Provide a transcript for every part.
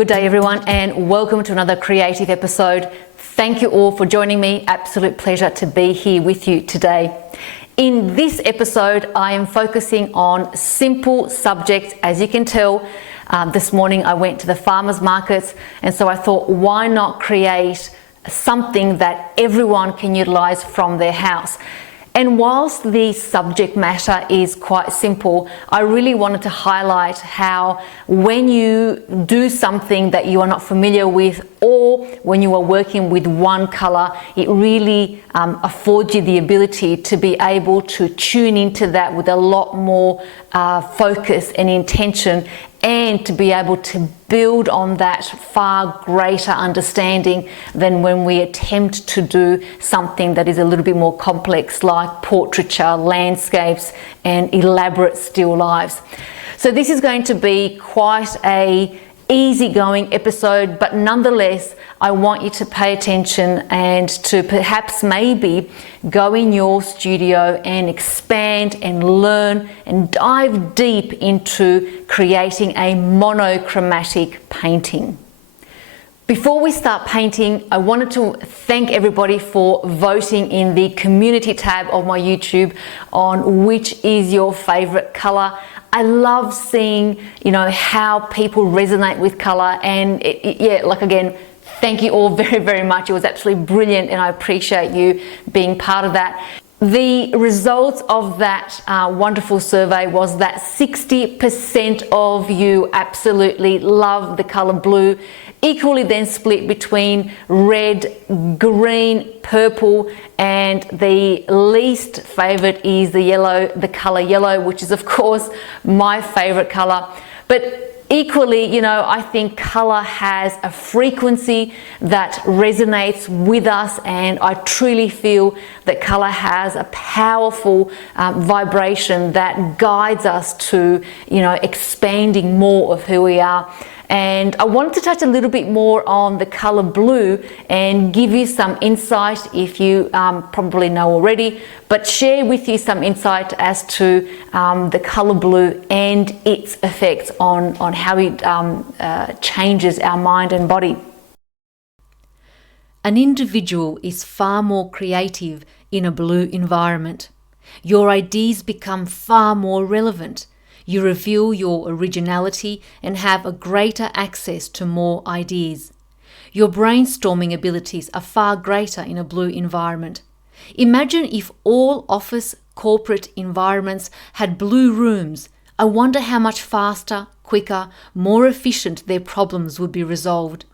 Good day everyone, and welcome to another creative episode. Thank you all for joining me. Absolute pleasure to be here with you today. In this episode, I am focusing on simple subjects. As you can tell, this morning I went to the farmers markets, and so I thought, why not create something that everyone can utilize from their house? And whilst the subject matter is quite simple, I really wanted to highlight how when you do something that you are not familiar with, or when you are working with one color, it really affords you the ability to be able to tune into that with a lot more focus and intention, and to be able to build on that far greater understanding than when we attempt to do something that is a little bit more complex, like portraiture, landscapes, and elaborate still lifes. So this is going to be quite a easygoing episode, but nonetheless, I want you to pay attention and to perhaps maybe go in your studio and expand and learn and dive deep into creating a monochromatic painting. Before we start painting, I wanted to thank everybody for voting in the community tab of my YouTube on which is your favorite color. I love seeing, how people resonate with color, and again, thank you all very, very much. It was absolutely brilliant, and I appreciate you being part of that. The results of that wonderful survey was that 60% of you absolutely love the color blue, equally then split between red, green, purple, and the least favorite is the yellow, the color yellow, which is of course my favorite color. But equally, I think color has a frequency that resonates with us, and I truly feel that color has a powerful vibration that guides us to, expanding more of who we are. And I wanted to touch a little bit more on the color blue and give you some insight, if you probably know already, but share with you some insight as to the color blue and its effects on how it changes our mind and body. An individual is far more creative in a blue environment. Your ideas become far more relevant. You reveal your originality and have a greater access to more ideas. Your brainstorming abilities are far greater in a blue environment. Imagine if all office corporate environments had blue rooms. I wonder how much faster, quicker, more efficient their problems would be resolved.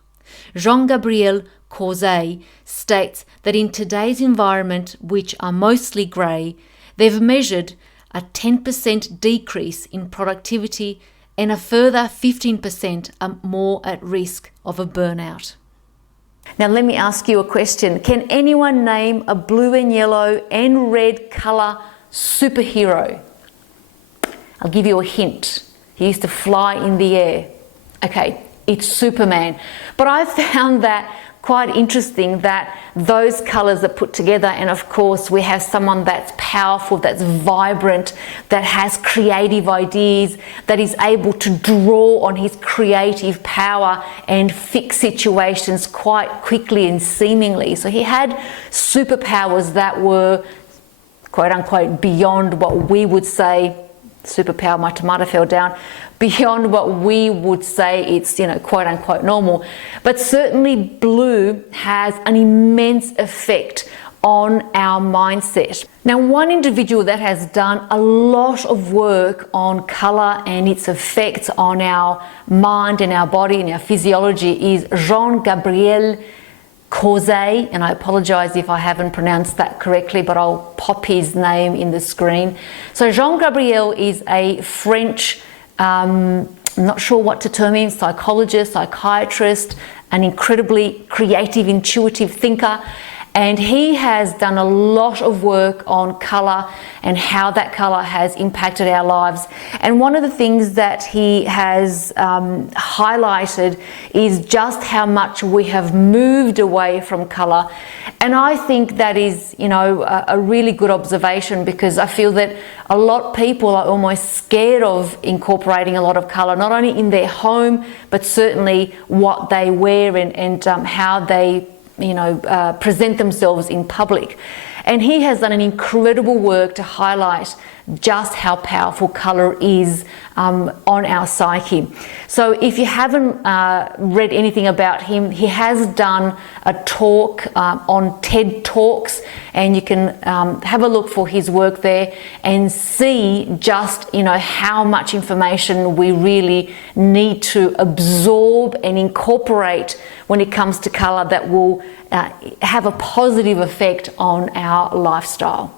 Jean-Gabriel Corset states that in today's environment, which are mostly grey, they've measured a 10% decrease in productivity and a further 15% are more at risk of a burnout. Now let me ask you a question. Can anyone name a blue and yellow and red color superhero? I'll give you a hint. He used to fly in the air. Okay, it's Superman. But I found that quite interesting that those colors are put together, and of course we have someone that's powerful, that's vibrant, that has creative ideas, that is able to draw on his creative power and fix situations quite quickly and seemingly. So he had superpowers that were quote unquote beyond what we would say, superpower, my tomato fell down, beyond what we would say it's, quote unquote normal. But certainly blue has an immense effect on our mindset. Now, one individual that has done a lot of work on color and its effects on our mind and our body and our physiology is Jean-Gabriel Corset, and I apologize if I haven't pronounced that correctly, but I'll pop his name in the screen. So Jean-Gabriel is a French, I'm not sure what to term him, psychologist, psychiatrist, an incredibly creative, intuitive thinker. And he has done a lot of work on colour and how that colour has impacted our lives. And one of the things that he has highlighted is just how much we have moved away from colour. And I think that is, you know, a really good observation, because I feel that a lot of people are almost scared of incorporating a lot of colour, not only in their home, but certainly what they wear and how they, you know, present themselves in public. And he has done an incredible work to highlight just how powerful colour is on our psyche. So if you haven't read anything about him, he has done a talk on TED Talks, and you can have a look for his work there and see just, you know, how much information we really need to absorb and incorporate when it comes to colour that will have a positive effect on our lifestyle.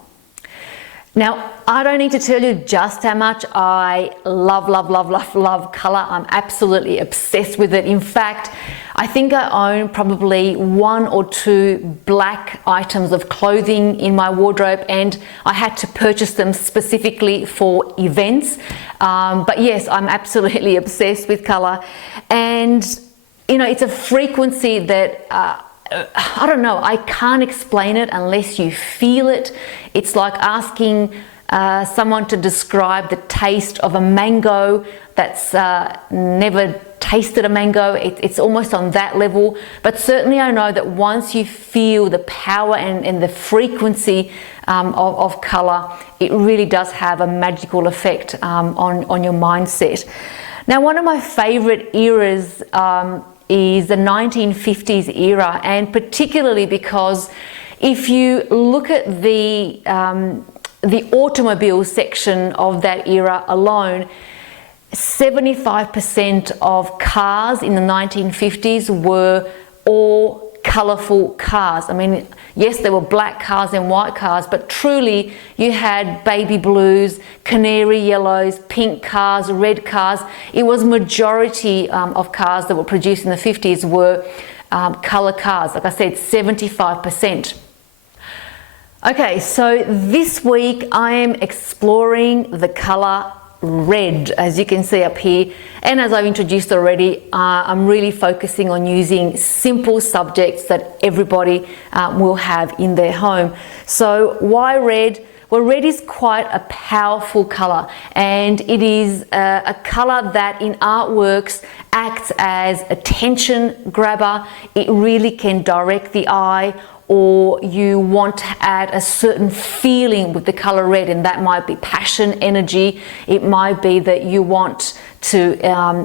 Now, I don't need to tell you just how much I love colour. I'm absolutely obsessed with it. In fact, I think I own probably 1 or 2 black items of clothing in my wardrobe, and I had to purchase them specifically for events. But yes, I'm absolutely obsessed with colour. And, you know, it's a frequency that I don't know, I can't explain it unless you feel it. It's like asking someone to describe the taste of a mango that's never tasted a mango. It's almost on that level. But certainly I know that once you feel the power and the frequency of colour, it really does have a magical effect on your mindset. Now, one of my favourite eras is the 1950s era, and particularly because if you look at the automobile section of that era alone, 75% of cars in the 1950s were all colourful cars. I mean, yes, there were black cars and white cars, but truly you had baby blues, canary yellows, pink cars, red cars. It was majority of cars that were produced in the 50s were colour cars. Like I said, 75%. Okay, so this week I am exploring the colour red, as you can see up here, and as I've introduced already, I'm really focusing on using simple subjects that everybody will have in their home. So why red? Well, red is quite a powerful colour, and it is a colour that in artworks acts as a attention grabber. It really can direct the eye, or you want to add a certain feeling with the colour red, and that might be passion, energy. It might be that you want to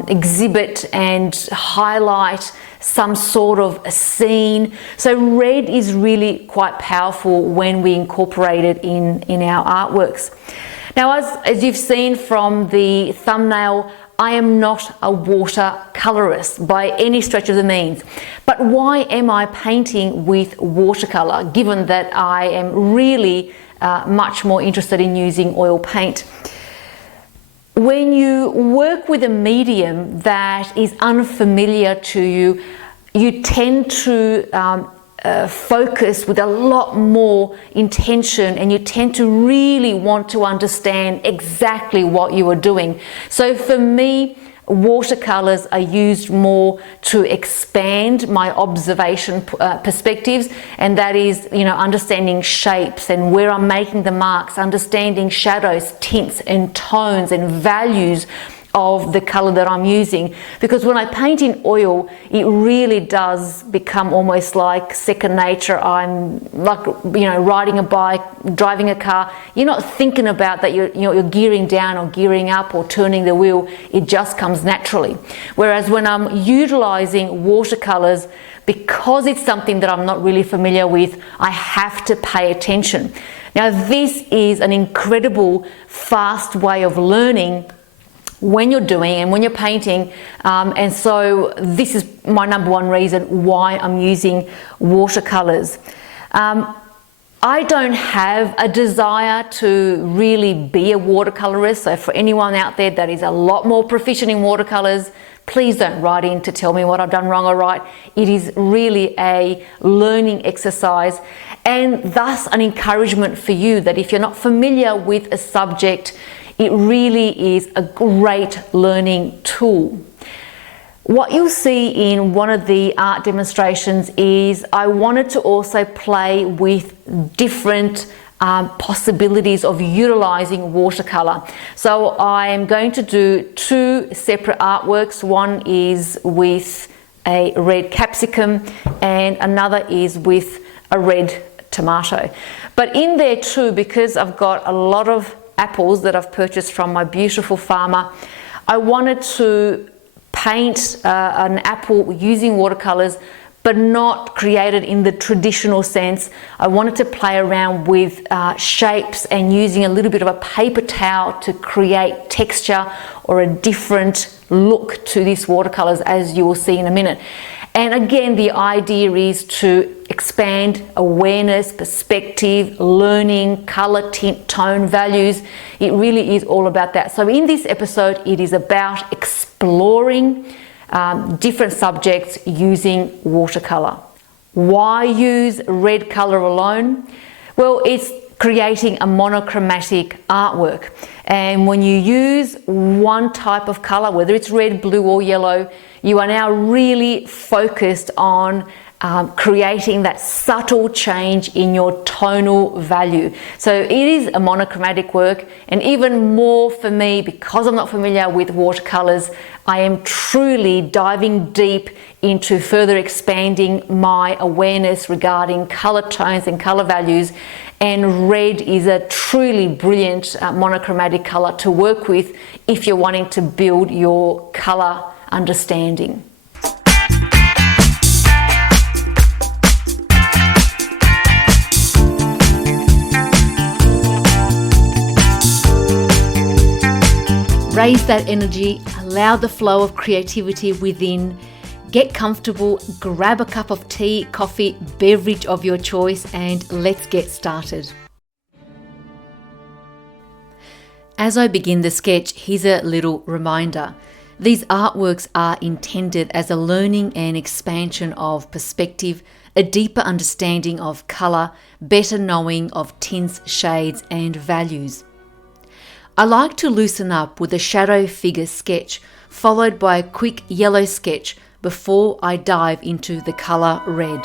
exhibit and highlight some sort of a scene. So red is really quite powerful when we incorporate it in our artworks. Now, as you've seen from the thumbnail, I am not a watercolorist by any stretch of the means. But why am I painting with watercolor, given that I am really much more interested in using oil paint? When you work with a medium that is unfamiliar to you, you tend to focus with a lot more intention, and you tend to really want to understand exactly what you are doing. So for me, watercolors are used more to expand my observation perspectives, and that is, you know, understanding shapes and where I'm making the marks, understanding shadows, tints and tones and values of the color that I'm using. Because when I paint in oil, it really does become almost like second nature. I'm like, you know, riding a bike, driving a car. You're not thinking about that you're gearing down or gearing up or turning the wheel. It just comes naturally. Whereas when I'm utilizing watercolors, because it's something that I'm not really familiar with, I have to pay attention. Now, this is an incredible fast way of learning when you're doing and when you're painting, and so this is my number one reason why I'm using watercolors. I don't have a desire to really be a watercolorist, so for anyone out there that is a lot more proficient in watercolors, please don't write in to tell me what I've done wrong or right. It is really a learning exercise and thus an encouragement for you that if you're not familiar with a subject, it really is a great learning tool. What you'll see in one of the art demonstrations is I wanted to also play with different possibilities of utilizing watercolor. So I am going to do two separate artworks. One is with a red capsicum and another is with a red tomato. But in there too, because I've got a lot of apples that I've purchased from my beautiful farmer, I wanted to paint an apple using watercolors, but not created in the traditional sense. I wanted to play around with shapes and using a little bit of a paper towel to create texture or a different look to these watercolors, as you will see in a minute. And again, the idea is to expand awareness, perspective, learning, color, tint, tone, values. It really is all about that. So in this episode, it is about exploring different subjects using watercolor. Why use red color alone? Well, it's creating a monochromatic artwork. And when you use one type of color, whether it's red, blue, or yellow, you are now really focused on creating that subtle change in your tonal value. So it is a monochromatic work, and even more for me, because I'm not familiar with watercolors, I am truly diving deep into further expanding my awareness regarding color tones and color values. And red is a truly brilliant monochromatic color to work with if you're wanting to build your color understanding. Raise that energy, allow the flow of creativity within, get comfortable, grab a cup of tea, coffee, beverage of your choice, and let's get started. As I begin the sketch, here's a little reminder. These artworks are intended as a learning and expansion of perspective, a deeper understanding of colour, better knowing of tints, shades, and values. I like to loosen up with a shadow figure sketch, followed by a quick yellow sketch before I dive into the colour red.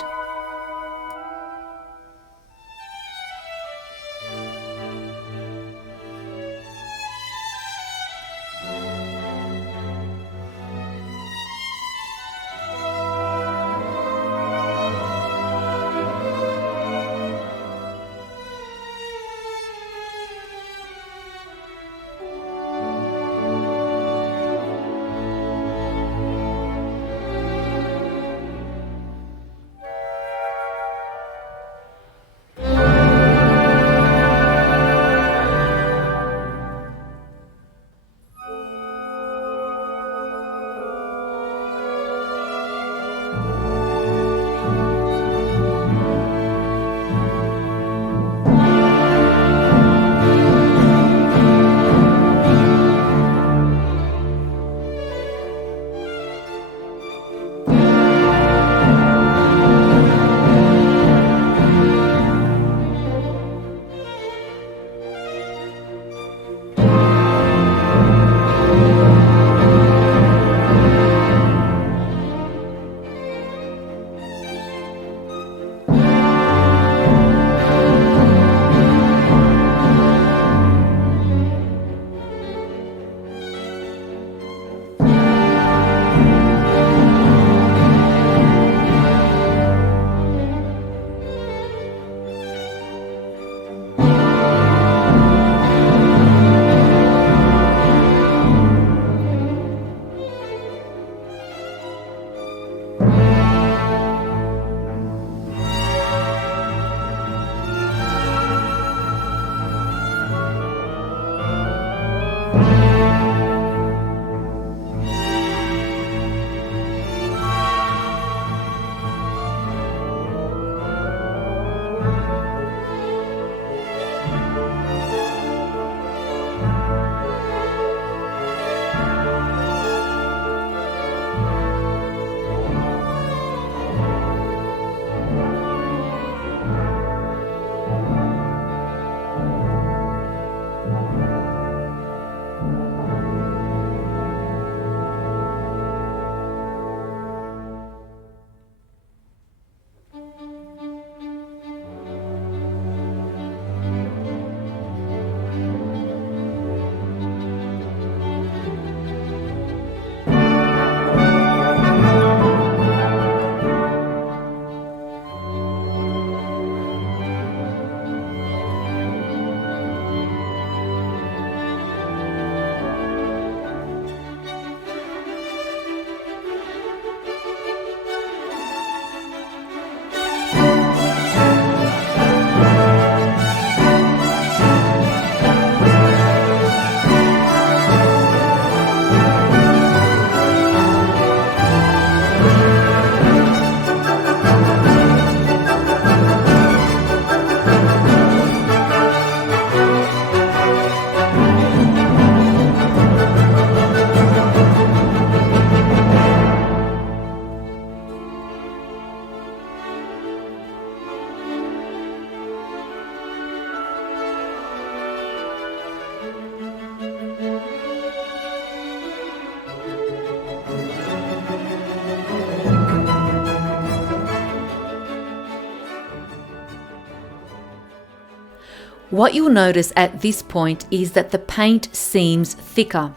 What you'll notice at this point is that the paint seems thicker.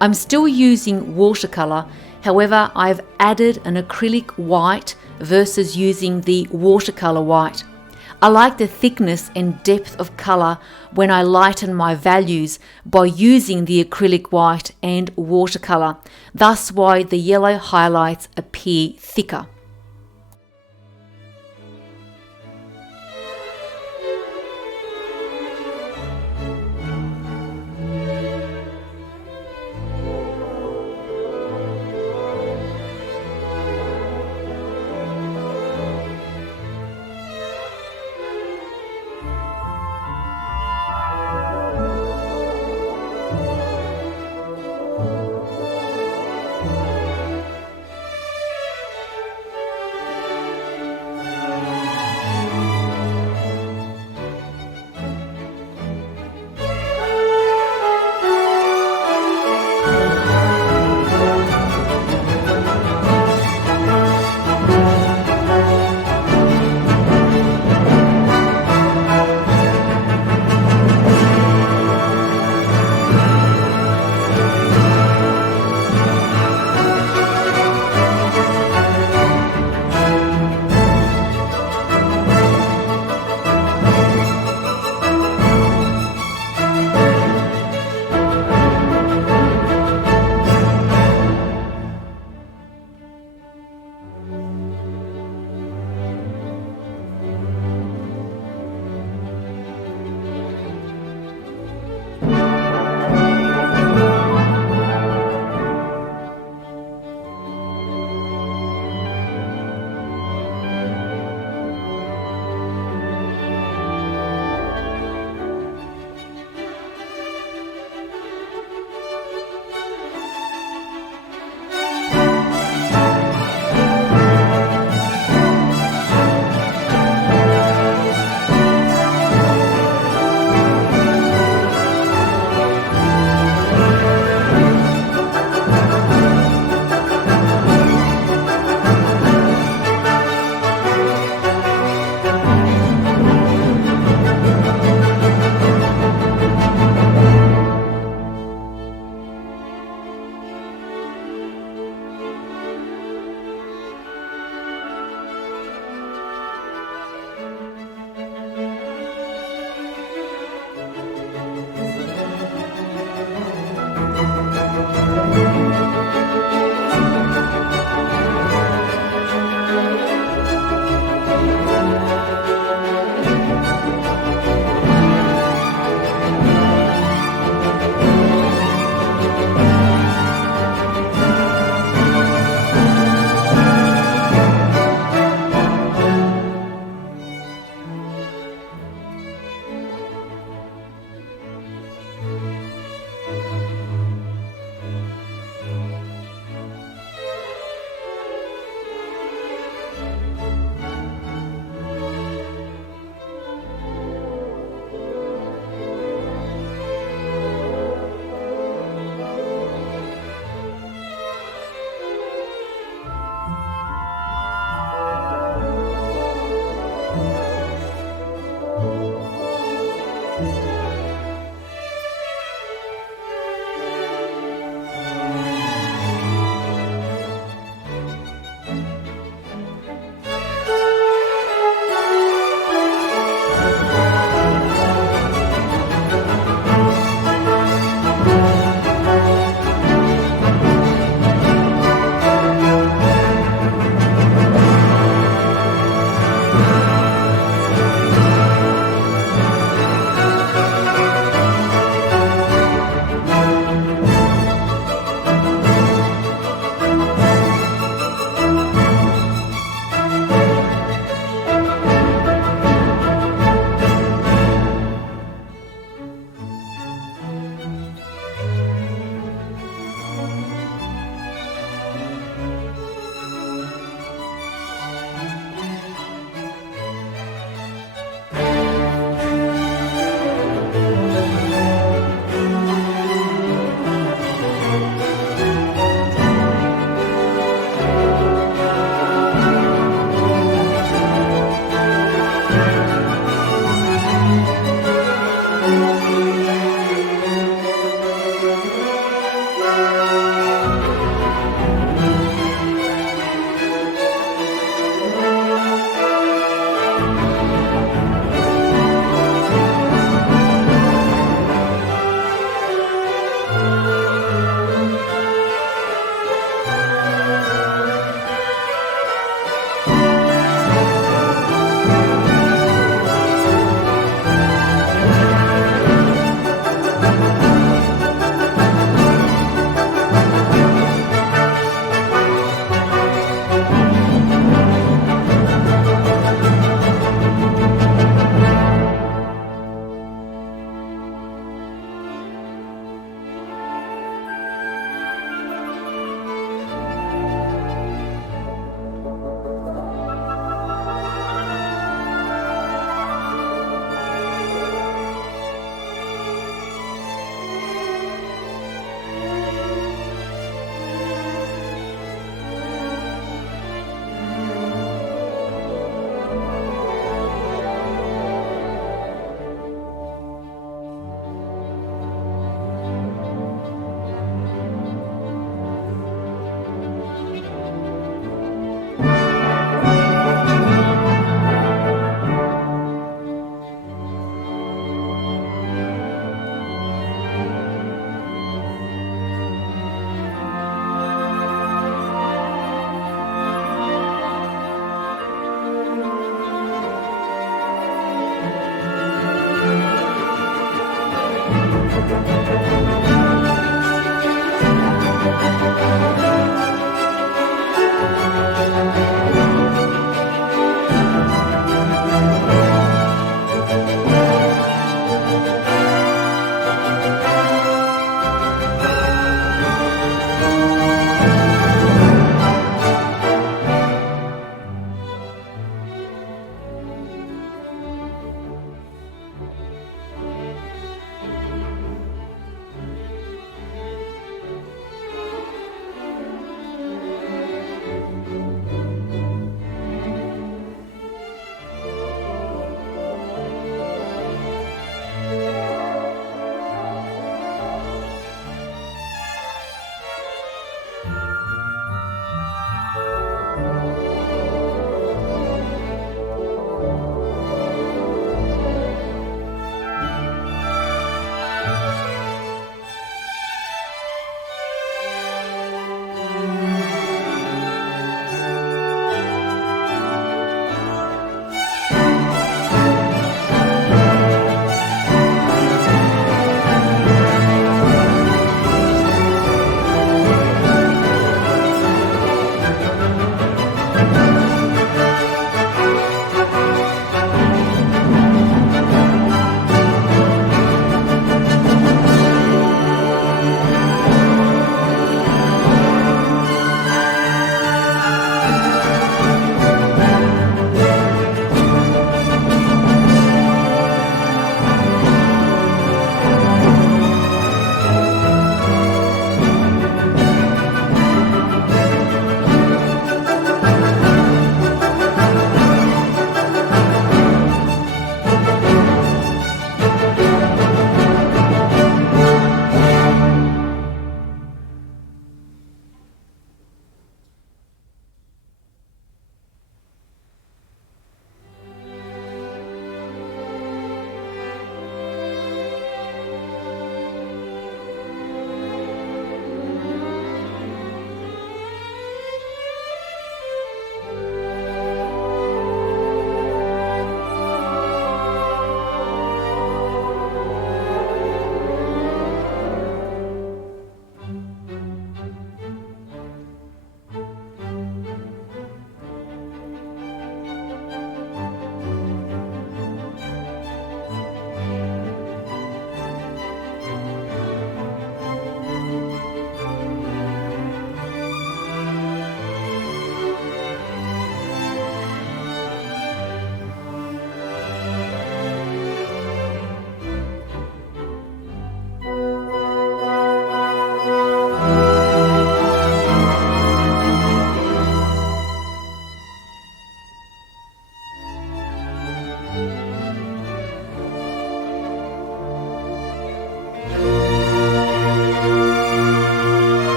I'm still using watercolor, however I've added an acrylic white versus using the watercolor white. I like the thickness and depth of color when I lighten my values by using the acrylic white and watercolor, thus why the yellow highlights appear thicker.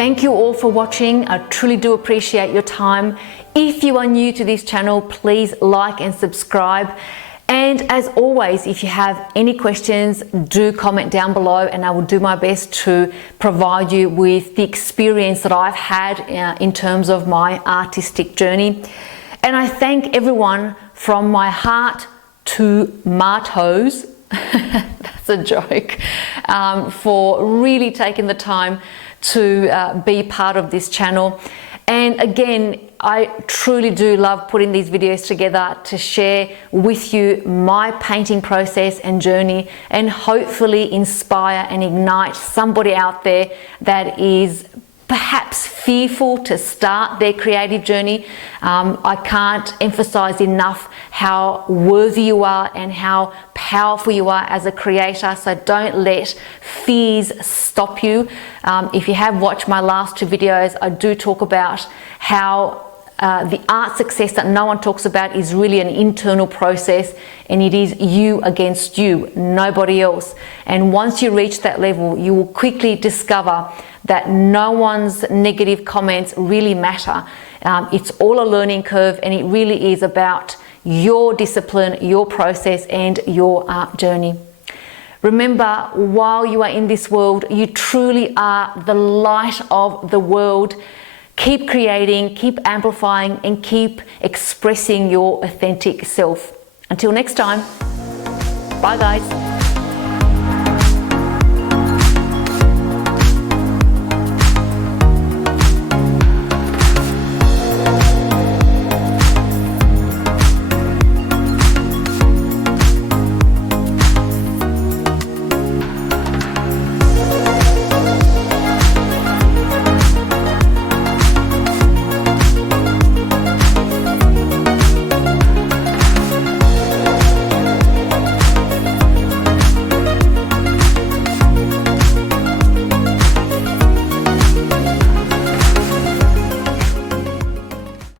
thank you all for watching. I truly do appreciate your time. If you are new to this channel, please like and subscribe. And as always, if you have any questions, do comment down below and I will do my best to provide you with the experience that I've had in terms of my artistic journey. And I thank everyone from my heart to my toes, that's a joke, for really taking the time to be part of this channel. And again, I truly do love putting these videos together to share with you my painting process and journey, and hopefully inspire and ignite somebody out there that is perhaps fearful to start their creative journey. I can't emphasize enough how worthy you are and how powerful you are as a creator, so don't let fears stop you. If you have watched my last two videos, I do talk about how the art success that no one talks about is really an internal process, and it is you against you, nobody else. And once you reach that level, you will quickly discover that no one's negative comments really matter. It's all a learning curve, and it really is about your discipline, your process, and your art journey. Remember, while you are in this world, you truly are the light of the world. Keep creating, keep amplifying, and keep expressing your authentic self. Until next time, bye guys.